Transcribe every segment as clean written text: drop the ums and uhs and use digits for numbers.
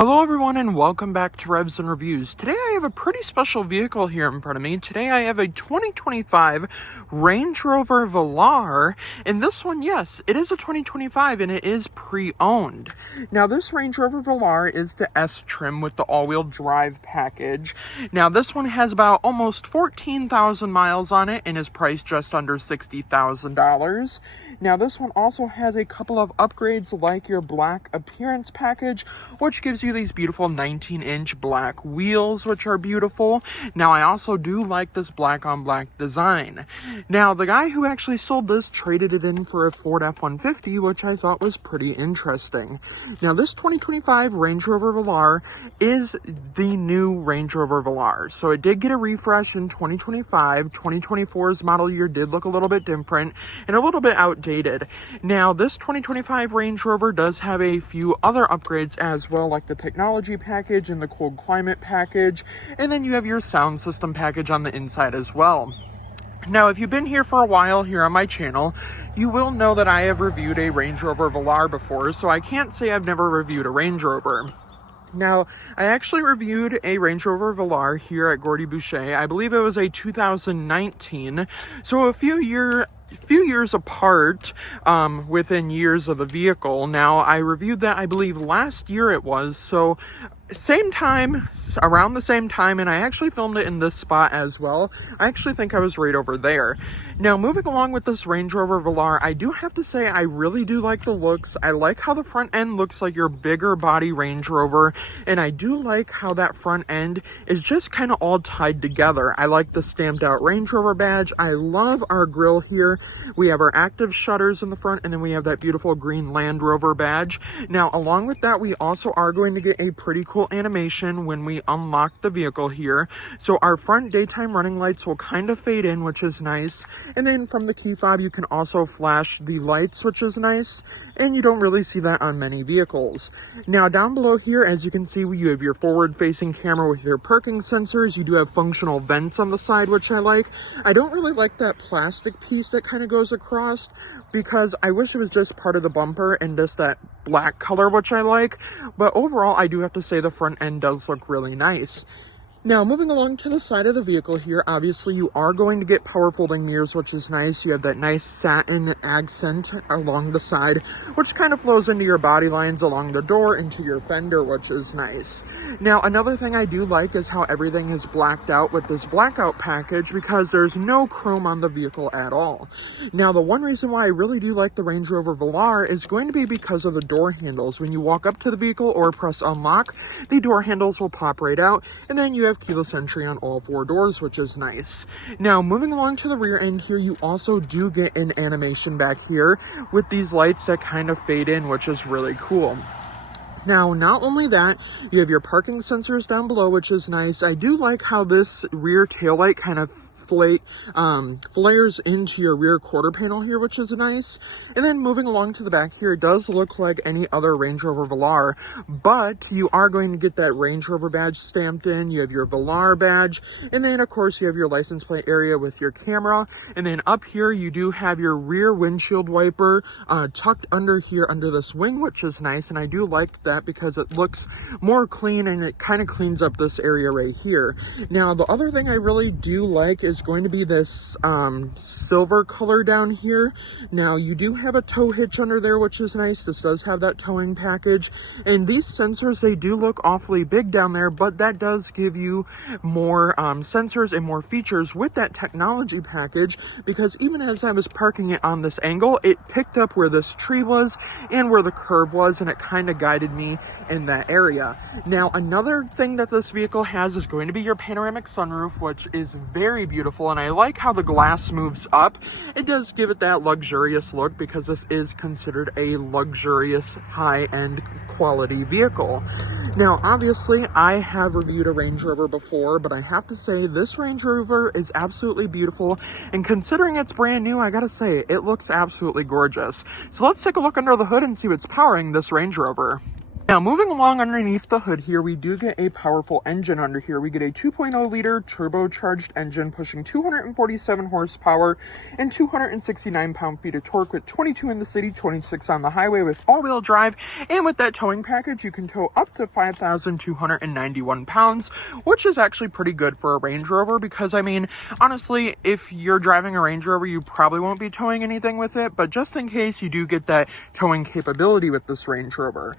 Hello everyone and welcome back to Revs and Reviews. Today I have a pretty special vehicle here in front of me. Today I have a 2025 Range Rover Velar, and this one, yes, it is a 2025 and it is pre-owned. Now this Range Rover Velar is the S trim with the all-wheel drive package. Now this one has about almost 14,000 miles on it and is priced just under $60,000. Now this one also has a couple of upgrades like your black appearance package, which gives you these beautiful 19-inch black wheels, which are beautiful. Now I also do like this black on black design. Now the guy who actually sold this traded it in for a Ford F-150, which I thought was pretty interesting. Now this 2025 Range Rover Velar is the new Range Rover Velar. So it did get a refresh in 2025. 2024's model year did look a little bit different and a little bit outdated. Now this 2025 Range Rover does have a few other upgrades as well, like the technology package and the cold climate package, and then you have your sound system package on the inside as well. Now, if you've been here for a while here on my channel, you will know that I have reviewed a Range Rover Velar before, so I can't say I've never reviewed a Range Rover. Now, I actually reviewed a Range Rover Velar here at Gordie Boucher. I believe it was a 2019, so a few years apart within years of the vehicle. Now, I reviewed that, I believe, last year it was, so same time, around the same time, and I actually filmed it in this spot as well. I actually think I was right over there. Now, moving along with this Range Rover Velar, I do have to say I really do like the looks. I like how the front end looks like your bigger body Range Rover, and I do like how that front end is just kind of all tied together. I like the stamped out Range Rover badge. I love our grille here. We have our active shutters in the front, and then we have that beautiful green Land Rover badge. Now, along with that, we also are going to get a pretty cool animation when we unlock the vehicle here. So our front daytime running lights will kind of fade in, which is nice. And then from the key fob, you can also flash the lights, which is nice. And you don't really see that on many vehicles. Now down below here, as you can see, you have your forward-facing camera with your parking sensors. You do have functional vents on the side, which I like. I don't really like that plastic piece that kind of goes across, because I wish it was just part of the bumper and just that black color, which I like. But overall, I do have to say the front end does look really nice. Now, moving along to the side of the vehicle here, obviously you are going to get power folding mirrors, which is nice. You have that nice satin accent along the side, which kind of flows into your body lines along the door, into your fender, which is nice. Now, another thing I do like is how everything is blacked out with this blackout package, because there's no chrome on the vehicle at all. Now, the one reason why I really do like the Range Rover Velar is going to be because of the door handles. When you walk up to the vehicle or press unlock, the door handles will pop right out, and then you have keyless entry on all four doors, which is nice. Now, moving along to the rear end here, you also do get an animation back here with these lights that kind of fade in, which is really cool. Now, not only that, you have your parking sensors down below, which is nice. I do like how this rear taillight kind of flares into your rear quarter panel here, which is nice. And then moving along to the back here, it does look like any other Range Rover Velar, but you are going to get that Range Rover badge stamped in. You have your Velar badge, and then of course you have your license plate area with your camera. And then up here you do have your rear windshield wiper tucked under here under this wing, which is nice. And I do like that because it looks more clean and it kind of cleans up this area right here. Now, the other thing I really do like is going to be this silver color down here. Now, you do have a tow hitch under there, which is nice. This does have that towing package, and these sensors, they do look awfully big down there, but that does give you more sensors and more features with that technology package, because even as I was parking it on this angle, it picked up where this tree was and where the curve was, and it kind of guided me in that area. Now, another thing that this vehicle has is going to be your panoramic sunroof, which is very beautiful. And I like how the glass moves up. It does give it that luxurious look, because this is considered a luxurious high-end quality vehicle. Now, obviously, I have reviewed a Range Rover before, but I have to say this Range Rover is absolutely beautiful. And considering it's brand new, I gotta say, it looks absolutely gorgeous. So let's take a look under the hood and see what's powering this Range Rover. Now, moving along underneath the hood here, we do get a powerful engine under here. We get a 2.0 liter turbocharged engine pushing 247 horsepower and 269 pound-feet of torque with 22 in the city, 26 on the highway with all-wheel drive. And with that towing package, you can tow up to 5,291 pounds, which is actually pretty good for a Range Rover because, I mean, honestly, if you're driving a Range Rover, you probably won't be towing anything with it, but just in case, you do get that towing capability with this Range Rover.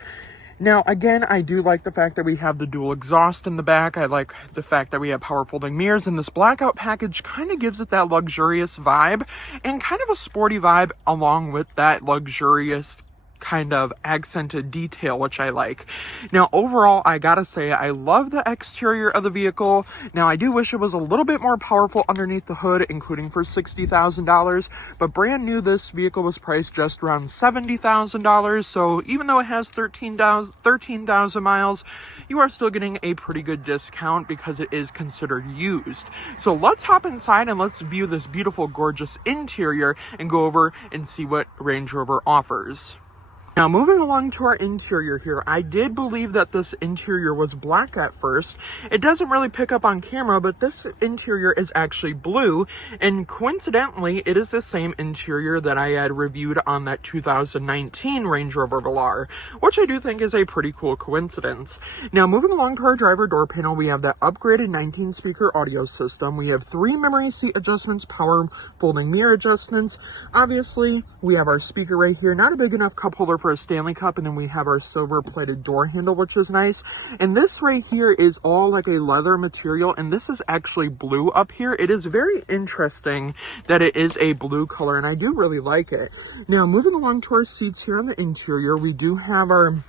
Now, again, I do like the fact that we have the dual exhaust in the back. I like the fact that we have power folding mirrors, and this blackout package kind of gives it that luxurious vibe and kind of a sporty vibe along with that luxurious kind of accented detail, which I like. Now, overall, I gotta say, I love the exterior of the vehicle. Now, I do wish it was a little bit more powerful underneath the hood, including for $60,000, but brand new, this vehicle was priced just around $70,000. So even though it has 13,000 miles, you are still getting a pretty good discount because it is considered used. So let's hop inside and let's view this beautiful, gorgeous interior and go over and see what Range Rover offers. Now, moving along to our interior here, I did believe that this interior was black at first. It doesn't really pick up on camera, but this interior is actually blue, and coincidentally, it is the same interior that I had reviewed on that 2019 Range Rover Velar, which I do think is a pretty cool coincidence. Now, moving along to our driver door panel, we have that upgraded 19-speaker audio system. We have 3 memory seat adjustments, power folding mirror adjustments. Obviously, we have our speaker right here, not a big enough cup holder for a Stanley Cup, and then we have our silver plated door handle, which is nice. And this right here is all like a leather material, and this is actually blue up here. It is very interesting that it is a blue color, and I do really like it. Now, moving along to our seats here on the interior, we do have our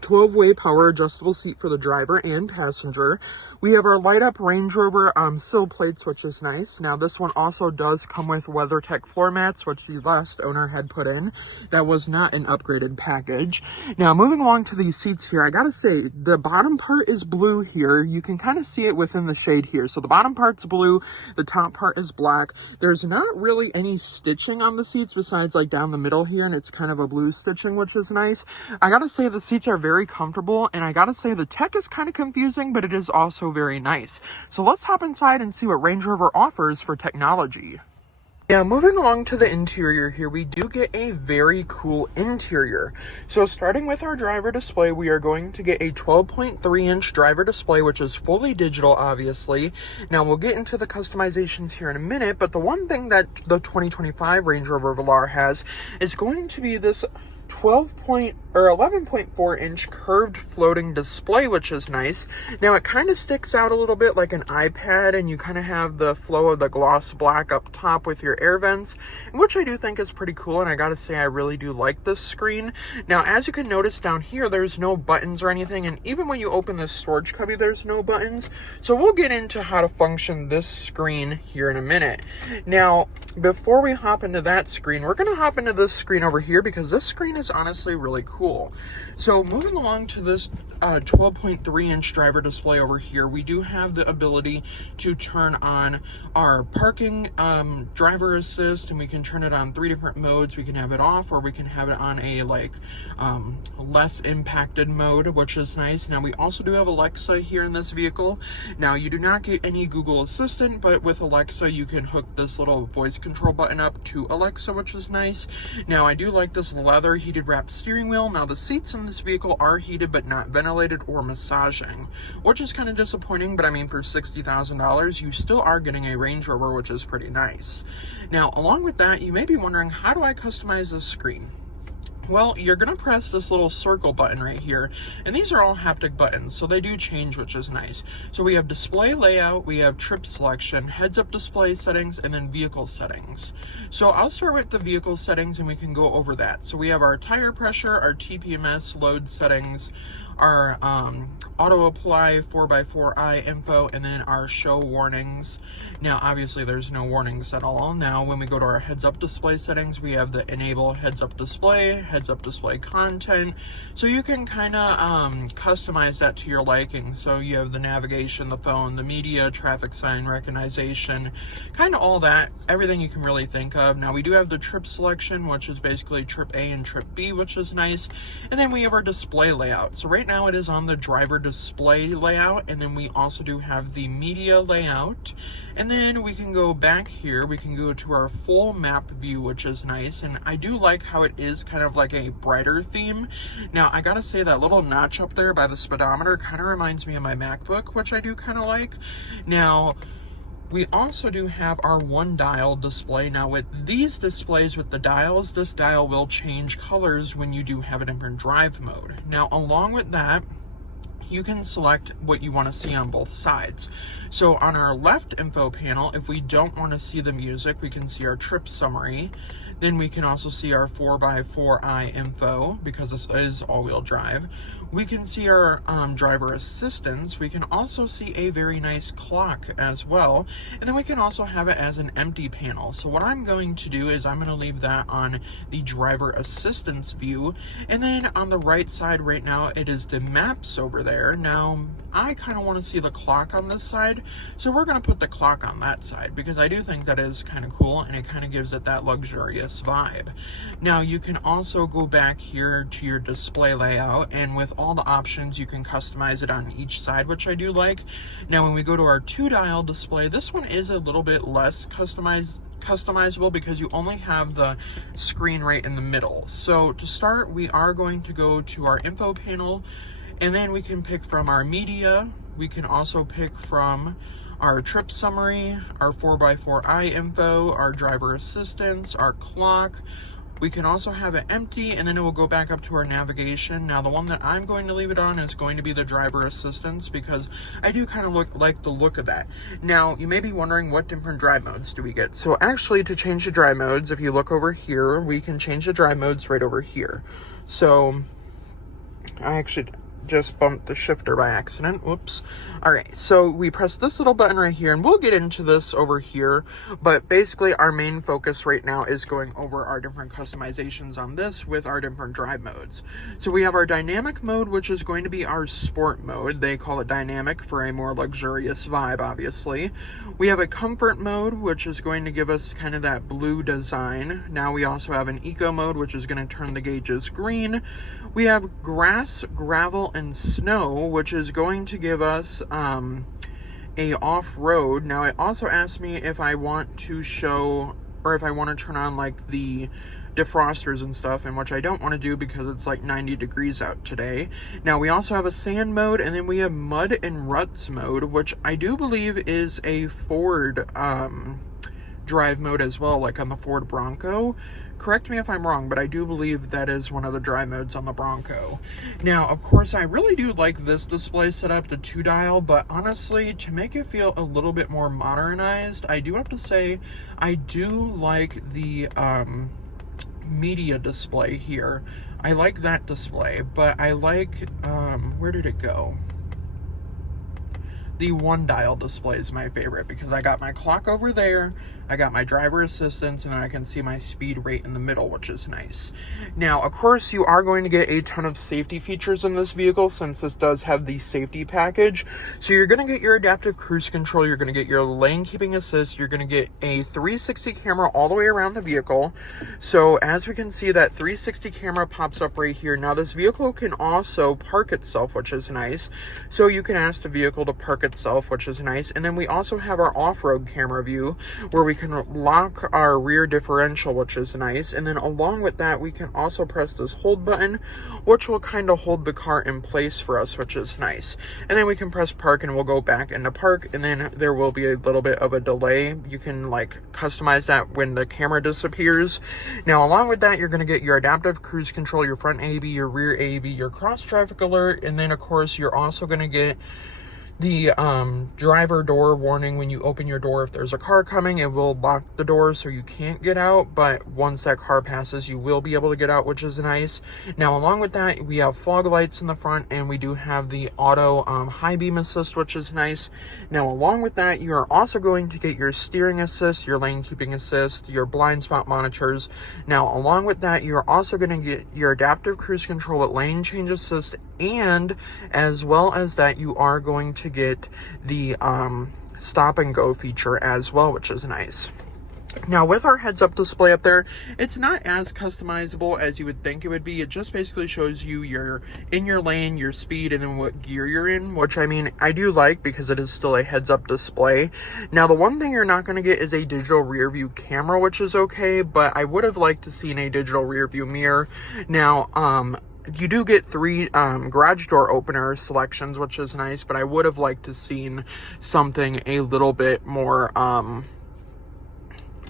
12-way power adjustable seat for the driver and passenger. We have our light up Range Rover sill plates, which is nice. Now, this one also does come with WeatherTech floor mats, which the last owner had put in. That was not an upgraded package. Now, moving along to these seats here, I gotta say, the bottom part is blue here. You can kind of see it within the shade here. So the bottom part's blue, the top part is black. There's not really any stitching on the seats besides like down the middle here, and it's kind of a blue stitching, which is nice. I gotta say, the seats are very comfortable, and I gotta say the tech is kind of confusing, but it is also very nice. So let's hop inside and see what Range Rover offers for technology. Now, moving along to the interior here, we do get a very cool interior. So starting with our driver display, we are going to get a 12.3-inch driver display, which is fully digital, obviously. Now, we'll get into the customizations here in a minute, but the one thing that the 2025 Range Rover Velar has is going to be this 11.4-inch curved floating display, which is nice. Now, it kind of sticks out a little bit like an iPad, and you kind of have the flow of the gloss black up top with your air vents, which I do think is pretty cool, and I gotta say, I really do like this screen. Now, as you can notice down here, there's no buttons or anything, and even when you open this storage cubby, there's no buttons. So we'll get into how to function this screen here in a minute. Now, before we hop into that screen, we're gonna hop into this screen over here because this screen is honestly really cool. So moving along to this 12.3-inch driver display over here, we do have the ability to turn on our parking driver assist, and we can turn it on 3 different modes. We can have it off, or we can have it on a less impacted mode, which is nice. Now, we also do have Alexa here in this vehicle. Now, you do not get any Google Assistant, but with Alexa, you can hook this little voice control button up to Alexa, which is nice. Now, I do like this leather heated wrapped steering wheel. Now, the seats in this vehicle are heated but not ventilated or massaging, which is kind of disappointing, but I mean, for $60,000, you still are getting a Range Rover, which is pretty nice. Now, along with that, you may be wondering, how do I customize this screen? Well, you're going to press this little circle button right here, and these are all haptic buttons, so they do change, which is nice. So we have display layout, we have trip selection, heads-up display settings, and then vehicle settings. So I'll start with the vehicle settings, and we can go over that. So we have our tire pressure, our TPMS load settings, our auto apply 4x4i info, and then our show warnings. Now obviously there's no warnings at all. Now when we go to our heads up display settings, we have the enable heads up display content, so you can kind of customize that to your liking. So you have the navigation, the phone, the media, traffic sign recognition, kind of all that, everything you can really think of. Now we do have the trip selection, which is basically trip A and trip B, which is nice. And then we have our display layout. So right now it is on the driver display layout, and then we also do have the media layout. And then we can go back here, we can go to our full map view, which is nice. And I do like how it is kind of like a brighter theme. Now I gotta say, that little notch up there by the speedometer kind of reminds me of my MacBook, which I do kind of like. Now we also do have our one dial display. Now with these displays with the dials, this dial will change colors when you do have a different drive mode. Now along with that, you can select what you want to see on both sides. So on our left info panel, if we don't want to see the music, we can see our trip summary. Then we can also see our 4x4i info, because this is all-wheel drive. We can see our driver assistance. We can also see a very nice clock as well. And then we can also have it as an empty panel. So what I'm going to do is I'm going to leave that on the driver assistance view. And then on the right side right now, it is the maps over there. Now, I kind of want to see the clock on this side. So we're going to put the clock on that side, because I do think that is kind of cool, and it kind of gives it that luxurious vibe. Now you can also go back here to your display layout, and with all the options you can customize it on each side, which I do like. Now when we go to our 2-dial display, this one is a little bit less customizable because you only have the screen right in the middle. So to start, we are going to go to our info panel, and then we can pick from our media. We can also pick from our trip summary, our 4x4i info, our driver assistance, our clock. We can also have it empty, and then it will go back up to our navigation. Now the one that I'm going to leave it on is going to be the driver assistance, because I do kind of like the look of that. Now you may be wondering, what different drive modes do we get? So actually, to change the drive modes, if you look over here, we can change the drive modes right over here. So I actually just bumped the shifter by accident. Whoops. All right, so we press this little button right here, and we'll get into this over here, but basically our main focus right now is going over our different customizations on this with our different drive modes. So we have our dynamic mode, which is going to be our sport mode. They call it dynamic for a more luxurious vibe, obviously. We have a comfort mode, which is going to give us kind of that blue design. Now we also have an eco mode, which is going to turn the gauges green. We have grass, gravel, and snow, which is going to give us a off-road. Now it also asked me if I want to show, or if I want to turn on like the defrosters and stuff, and which I don't want to do because it's like 90 degrees out today. Now we also have a sand mode, and then we have mud and ruts mode, which I do believe is a Ford drive mode as well, like on the Ford Bronco. Correct me if I'm wrong, but I do believe that is one of the drive modes on the Bronco. Now, of course, I really do like this display setup, the 2-dial, but honestly, to make it feel a little bit more modernized, I do have to say I do like the media display here. I like that display, but I like, where did it go? The 1-dial display is my favorite, because I got my clock over there, I got my driver assistance, and then I can see my speed right in the middle, which is nice. Now, of course, you are going to get a ton of safety features in this vehicle, since this does have the safety package. So you're going to get your adaptive cruise control, you're going to get your lane keeping assist, you're going to get a 360 camera all the way around the vehicle. So as we can see, that 360 camera pops up right here. Now this vehicle can also park itself, which is nice. So you can ask the vehicle to park itself, which is nice. And then we also have our off-road camera view, where we can lock our rear differential, which is nice. And then along with that, we can also press this hold button, which will kind of hold the car in place for us, which is nice. And then we can press park, and we'll go back into park, and then there will be a little bit of a delay. You can like customize that when the camera disappears. Now along with that, you're going to get your adaptive cruise control, your front AV, your rear AV, your cross traffic alert, and then of course you're also going to get the driver door warning when you open your door. If there's a car coming, it will lock the door so you can't get out, but once that car passes, you will be able to get out, which is nice. Now, along with that, we have fog lights in the front, and we do have the auto high beam assist, which is nice. Now, along with that, you are also going to get your steering assist, your lane keeping assist, your blind spot monitors. Now, along with that, you're also going to get your adaptive cruise control with lane change assist, and as well as that, you are going to get the stop and go feature as well, which is nice. Now, with our heads up display up there, it's not as customizable as you would think it would be. It just basically shows you your in your lane, your speed, and then what gear you're in, which I mean, I do like because it is still a heads up display. Now, the one thing you're not going to get is a digital rear view camera, which is okay, but I would have liked to seen a digital rear view mirror. Now, you do get 3 garage door opener selections, which is nice, but I would have liked to seen something a little bit more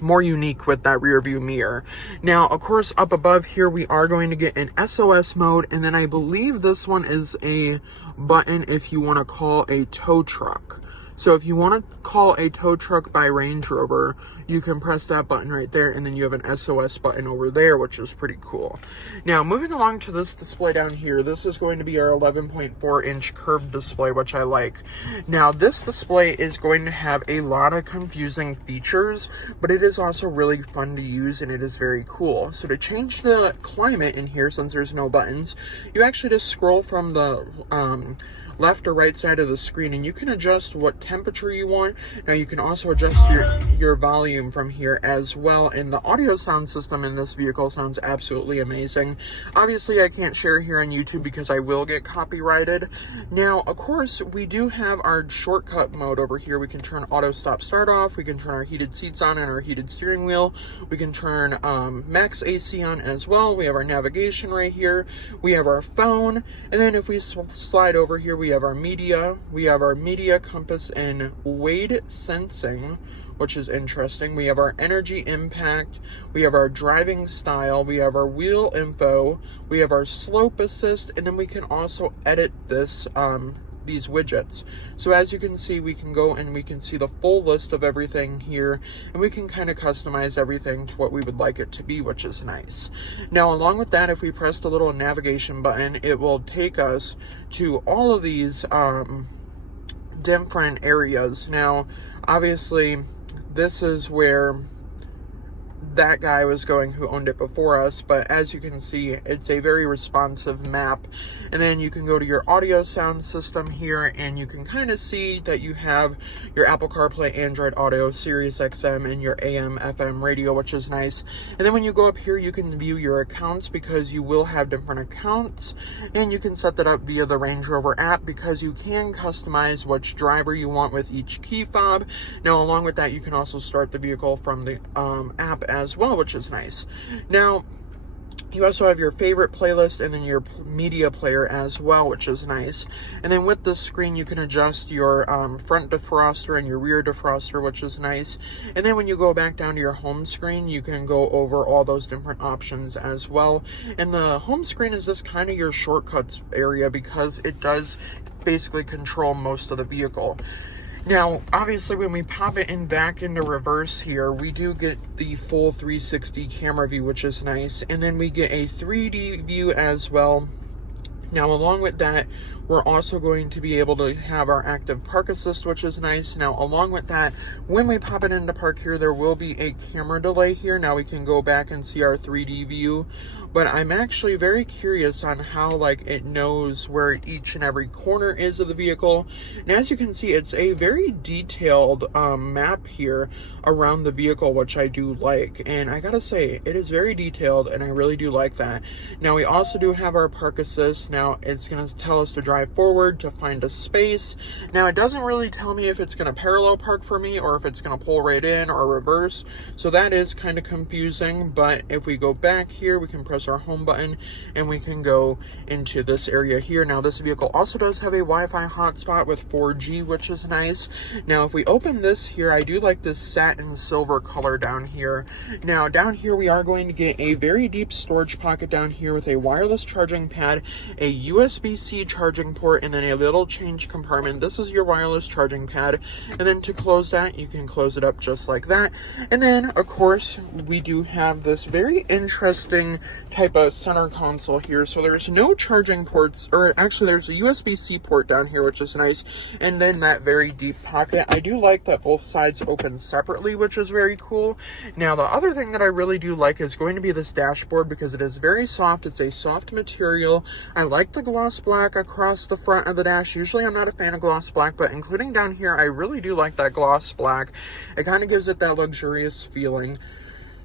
more unique with that rear view mirror. Now, of course, up above here, we are going to get an SOS mode, and then I believe this one is a button if you want to call a tow truck. So if you want to call a tow truck by Range Rover, you can press that button right there, and then you have an SOS button over there, which is pretty cool. Now, moving along to this display down here, this is going to be our 11.4-inch curved display, which I like. Now, this display is going to have a lot of confusing features, but it is also really fun to use, and it is very cool. So to change the climate in here, since there's no buttons, you actually just scroll from the left or right side of the screen, and you can adjust what temperature you want. Now, you can also adjust your volume from here as well, and the audio sound system in this vehicle sounds absolutely amazing. Obviously, I can't share here on YouTube because I will get copyrighted. Now, of course, we do have our shortcut mode over here. We can turn auto stop start off, we can turn our heated seats on and our heated steering wheel, we can turn max AC on as well. We have our navigation right here, we have our phone, and then if we slide over here, we have our media, compass, and weight sensing, which is interesting. We have our energy impact, we have our driving style, we have our wheel info, we have our slope assist, and then we can also edit this these widgets. So as you can see, we can go and we can see the full list of everything here, and we can kind of customize everything to what we would like it to be, which is nice. Now, along with that, if we press the little navigation button, it will take us to all of these different areas. Now, obviously, this is where that guy was going who owned it before us, but as you can see, it's a very responsive map. And then you can go to your audio sound system here, and you can kind of see that you have your Apple CarPlay, Android Auto, Sirius XM, and your AM FM radio, which is nice. And then when you go up here, you can view your accounts, because you will have different accounts, and you can set that up via the Range Rover app, because you can customize which driver you want with each key fob. Now, along with that, you can also start the vehicle from the app as well, which is nice. Now, you also have your favorite playlist and then your media player as well, which is nice. And then with this screen, you can adjust your front defroster and your rear defroster, which is nice. And then when you go back down to your home screen, you can go over all those different options as well. And the home screen is just kind of your shortcuts area, because it does basically control most of the vehicle. Now, obviously, when we pop it in back into reverse here, we do get the full 360 camera view, which is nice. And then we get a 3D view as well. Now, along with that, we're also going to be able to have our active park assist, which is nice. Now, along with that, when we pop it into park here, there will be a camera delay here. Now we can go back and see our 3D view, but I'm actually very curious on how it knows where each and every corner is of the vehicle. And as you can see, it's a very detailed map here around the vehicle, which I do like. And I gotta say, it is very detailed, and I really do like that. Now, we also do have our park assist. Now, it's gonna tell us to drive forward to find a space. Now, it doesn't really tell me if it's gonna parallel park for me, or if it's gonna pull right in or reverse. So that is kind of confusing, but if we go back here, we can press our home button and we can go into this area here. Now, this vehicle also does have a Wi-Fi hotspot with 4G, which is nice. Now, if we open this here, I do like this satin silver color down here. Now, down here, we are going to get a very deep storage pocket down here with a wireless charging pad, a USB-C charging charging port, and then a little change compartment. This is your wireless charging pad, and then to close that, you can close it up just like that. And then, of course, we do have this very interesting type of center console here. So there's no charging ports, or actually there's a USB-C port down here, which is nice, and then that very deep pocket. I do like that both sides open separately, which is very cool. Now, the other thing that I really do like is going to be this dashboard, because it is very soft. It's a soft material. I like the gloss black across the front of the dash. Usually I'm not a fan of gloss black, but including down here, I really do like that gloss black. It kind of gives it that luxurious feeling.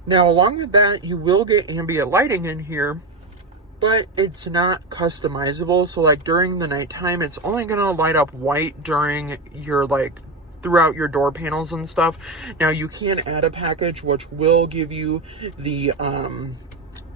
Now, along with that, you will get ambient lighting in here, but it's not customizable. So like during the nighttime, it's only going to light up white during your throughout your door panels and stuff. Now, you can add a package which will give you the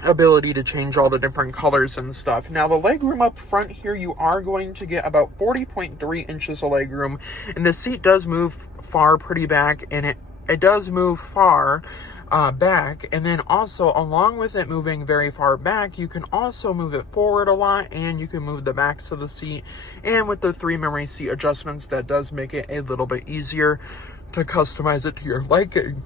ability to change all the different colors and stuff. Now, the legroom up front here, you are going to get about 40.3 inches of legroom, and the seat does move far pretty back, and it does move far back. And then also, along with it moving very far back, you can also move it forward a lot, and you can move the backs of the seat. And with the 3 memory seat adjustments, that does make it a little bit easier to customize it to your liking.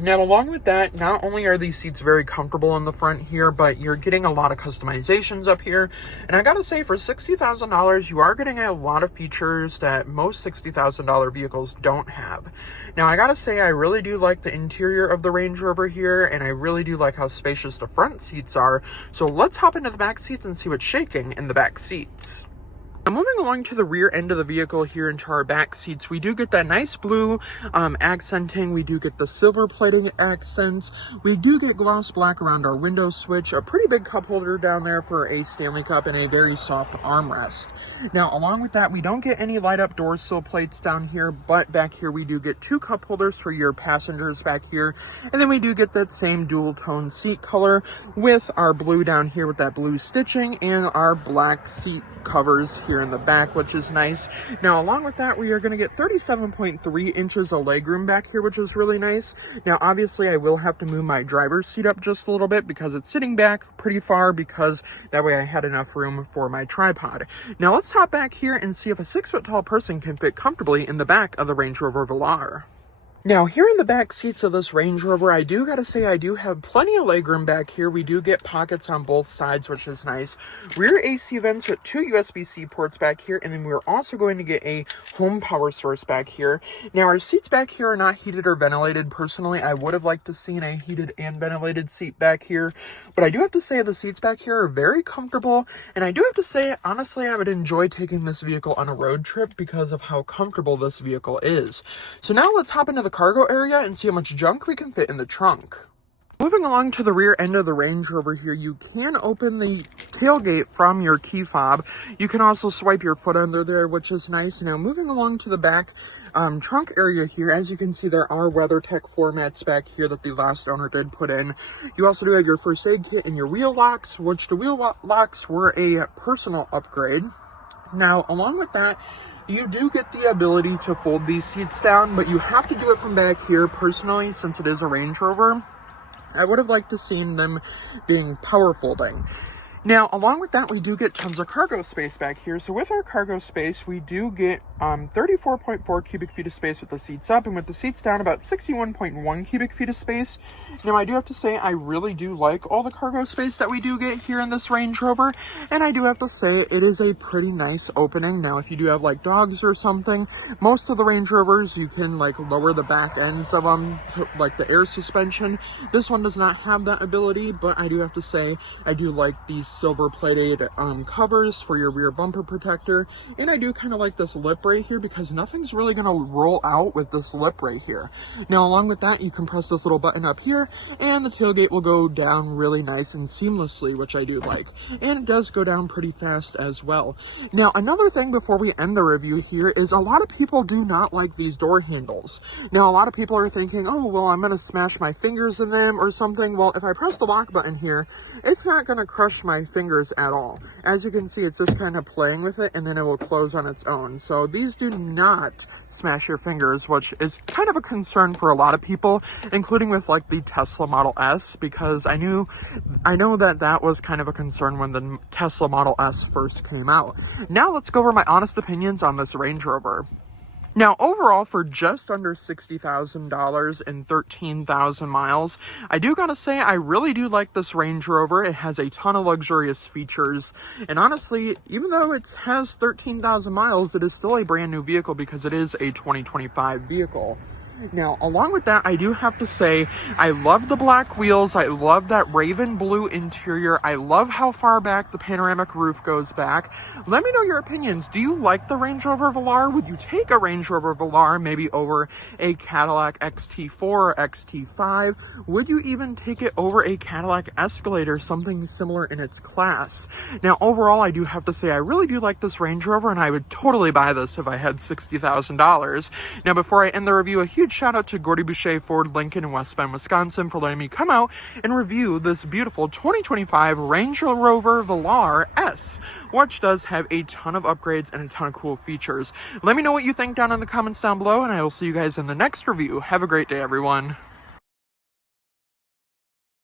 Now, along with that, not only are these seats very comfortable in the front here, but you're getting a lot of customizations up here. And I gotta say, for $60,000, you are getting a lot of features that most $60,000 vehicles don't have. Now, I gotta say, I really do like the interior of the Range Rover here, and I really do like how spacious the front seats are. So let's hop into the back seats and see what's shaking in the back seats. Now, moving along to the rear end of the vehicle here into our back seats, we do get that nice blue accenting. We do get the silver plating accents. We do get gloss black around our window switch, a pretty big cup holder down there for a Stanley Cup, and a very soft armrest. Now, along with that, we don't get any light up door sill plates down here, but back here we do get 2 cup holders for your passengers back here. And then we do get that same dual tone seat color with our blue down here with that blue stitching, and our black seat covers here in the back, which is nice. Now, along with that, we are going to get 37.3 inches of legroom back here, which is really nice. Now, obviously, I will have to move my driver's seat up just a little bit because it's sitting back pretty far, because that way I had enough room for my tripod. Now, let's hop back here and see if a 6-foot tall person can fit comfortably in the back of the Range Rover Velar. Now, here in the back seats of this Range Rover, I do gotta say I do have plenty of legroom back here. We do get pockets on both sides, which is nice. Rear AC vents with 2 USB-C ports back here, and then we're also going to get a home power source back here. Now, our seats back here are not heated or ventilated. Personally, I would have liked to seen a heated and ventilated seat back here, but I do have to say the seats back here are very comfortable, and I do have to say, honestly, I would enjoy taking this vehicle on a road trip because of how comfortable this vehicle is. So now let's hop into the cargo area and see how much junk we can fit in the trunk. Moving along to the rear end of the Range Rover here, you can open the tailgate from your key fob. You can also swipe your foot under there, which is nice. Now, moving along to the back trunk area here, as you can see, there are WeatherTech floor mats back here that the last owner did put in. You also do have your first aid kit and your wheel locks, which the wheel locks were a personal upgrade. Now, along with that, you do get the ability to fold these seats down, but you have to do it from back here. Personally, since it is a Range Rover, I would have liked to seen them being power folding. Now, along with that, we do get tons of cargo space back here. So with our cargo space, we do get 34.4 cubic feet of space with the seats up, and with the seats down, about 61.1 cubic feet of space. Now, I do have to say, I really do like all the cargo space that we do get here in this Range Rover, and I do have to say, it is a pretty nice opening. Now, if you do have, dogs or something, most of the Range Rovers, you can, lower the back ends of them, to, the air suspension. This one does not have that ability, but I do have to say, I do like these silver plated covers for your rear bumper protector, and I do kind of like this lip right here because nothing's really going to roll out with this lip right here. Now, along with that, you can press this little button up here and the tailgate will go down really nice and seamlessly, which I do like, and it does go down pretty fast as well. Now, another thing before we end the review here is a lot of people do not like these door handles. Now, a lot of people are thinking, oh, well, I'm going to smash my fingers in them or something. Well, if I press the lock button here, it's not going to crush my my fingers at all. As you can see, it's just kind of playing with it and then it will close on its own. So these do not smash your fingers, which is kind of a concern for a lot of people, including with like the Tesla Model S, because I know that was kind of a concern when the Tesla Model S first came out. Now let's go over my honest opinions on this Range Rover. Now, overall, for just under $60,000 and 13,000 miles, I do gotta say, I really do like this Range Rover. It has a ton of luxurious features, and honestly, even though it has 13,000 miles, it is still a brand new vehicle because it is a 2025 vehicle. Now, along with that, I do have to say, I love the black wheels. I love that raven blue interior. I love how far back the panoramic roof goes back. Let me know your opinions. Do you like the Range Rover Velar? Would you take a Range Rover Velar maybe over a Cadillac XT4 or XT5? Would you even take it over a Cadillac Escalade, something similar in its class? Now, overall, I do have to say, I really do like this Range Rover, and I would totally buy this if I had $60,000. Now, before I end the review, a huge shout out to Gordie, Boucher, Ford, Lincoln, in West Bend, Wisconsin for letting me come out and review this beautiful 2025 Range Rover Velar S, which does have a ton of upgrades and a ton of cool features. Let me know what you think down in the comments down below, and I will see you guys in the next review. Have a great day, everyone.